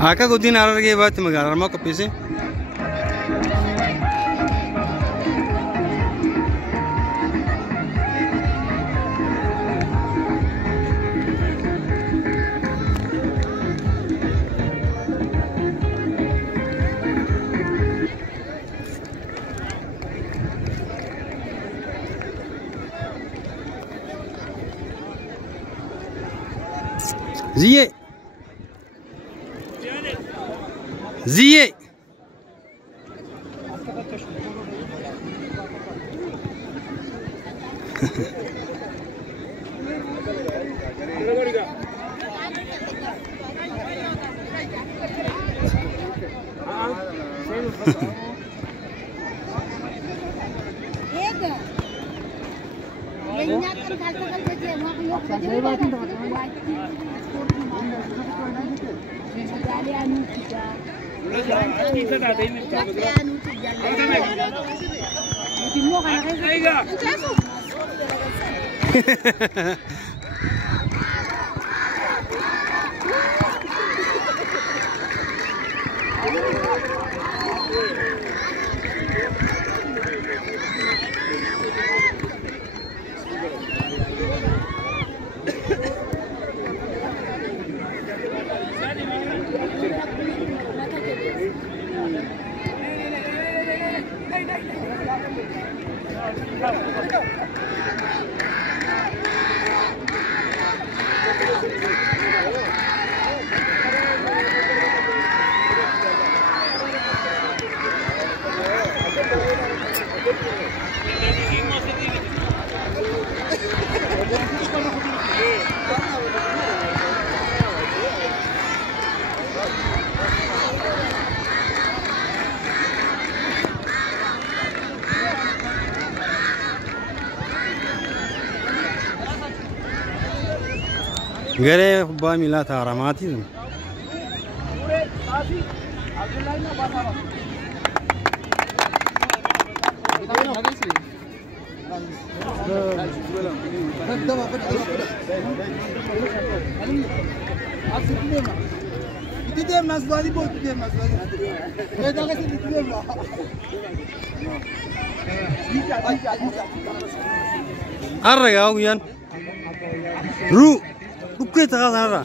Aka godin arar ke baat magarar ma kape se. Ziye. Ziye. Gare ba mila ta ramati ne. Arrega uyan. Ru. Ukke taga nara.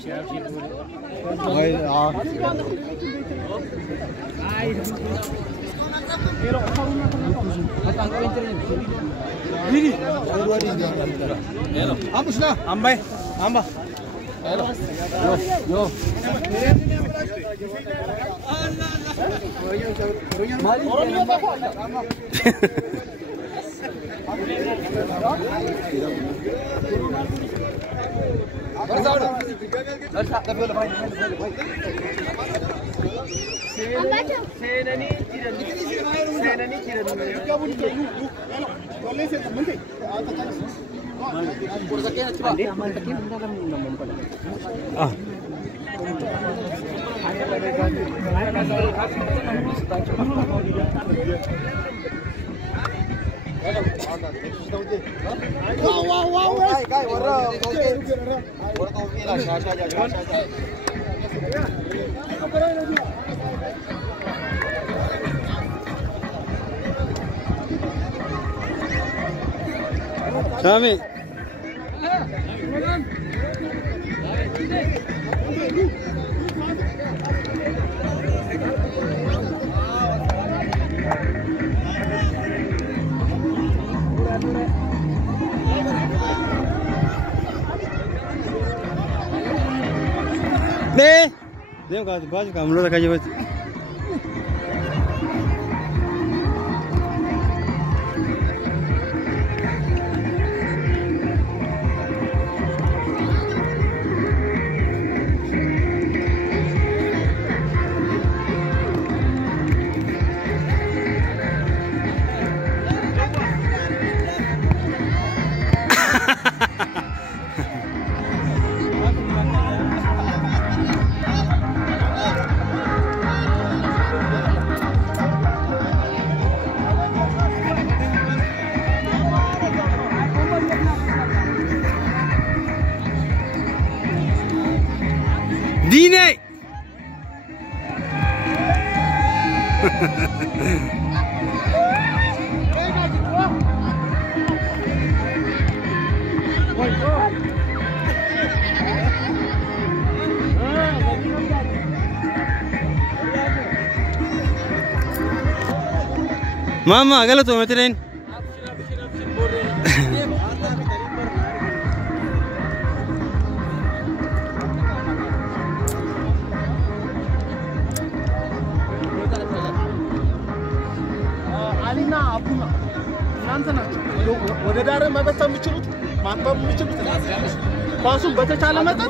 Ambai, amba. Yo. Sami. Deh, dia baju kamu lo tak aja baju. Mama agala to meterin. Alina Abuna. Nantana. Wada dare mabata michlut. Matba michlut. Pasum betechale meten.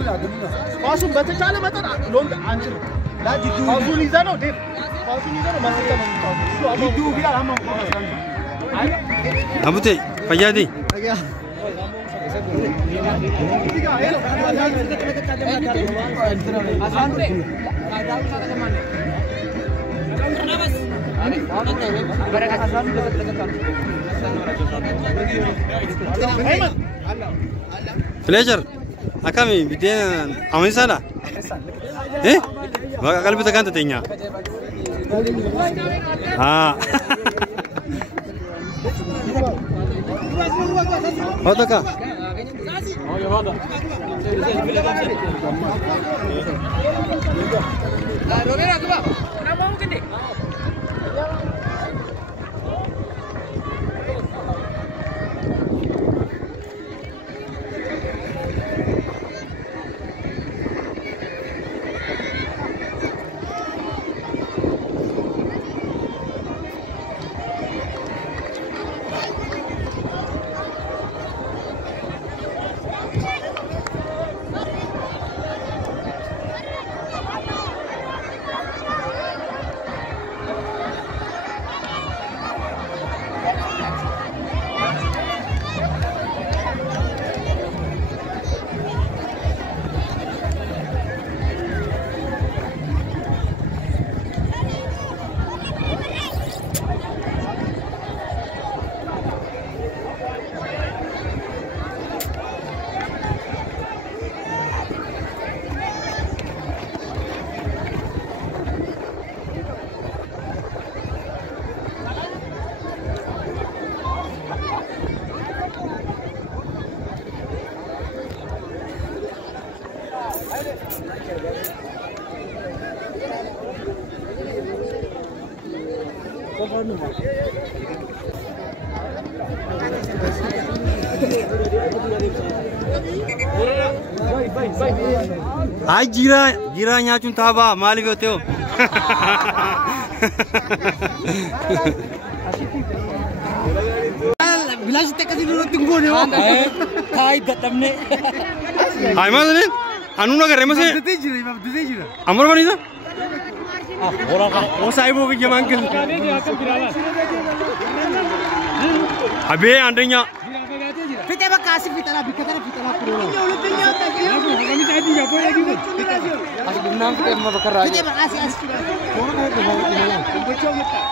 Pasum betechale meten long anjir. La jiddu. Pasum izano de. Pasum izano masita no. Jiddu bi alama. Abute Fayadi. Pleasure. Akami bidena amin sana. Baka kalbi tekan tetenya. Hoda ka? Ay jira nyacun taba mali beteo. Bilas tekasi dulu tunggu nih. Hai datamne. Ay mana nih? Anu naga remas nih? Dede jira. Amar mana itu? Orang o saibo ke jamangkel. Abe andenya. Fite ba kasih fite la bikatara fite la kuro. Kami tadi ya boy lagi. As binang fite ma bakar raja. Fite ba kasih as.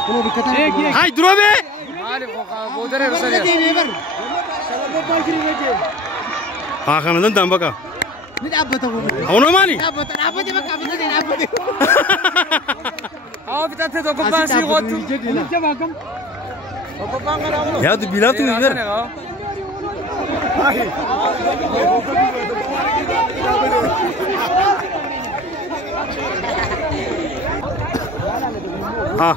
Kono bikatara. Hai durobe. Mari bodare rusare. Kana dan tambaka. Ni apa tu? Ono mali? Apa je ba kami ni apa? Fite te to ko pasi gotu. Ya tu bila tu iber. Ah.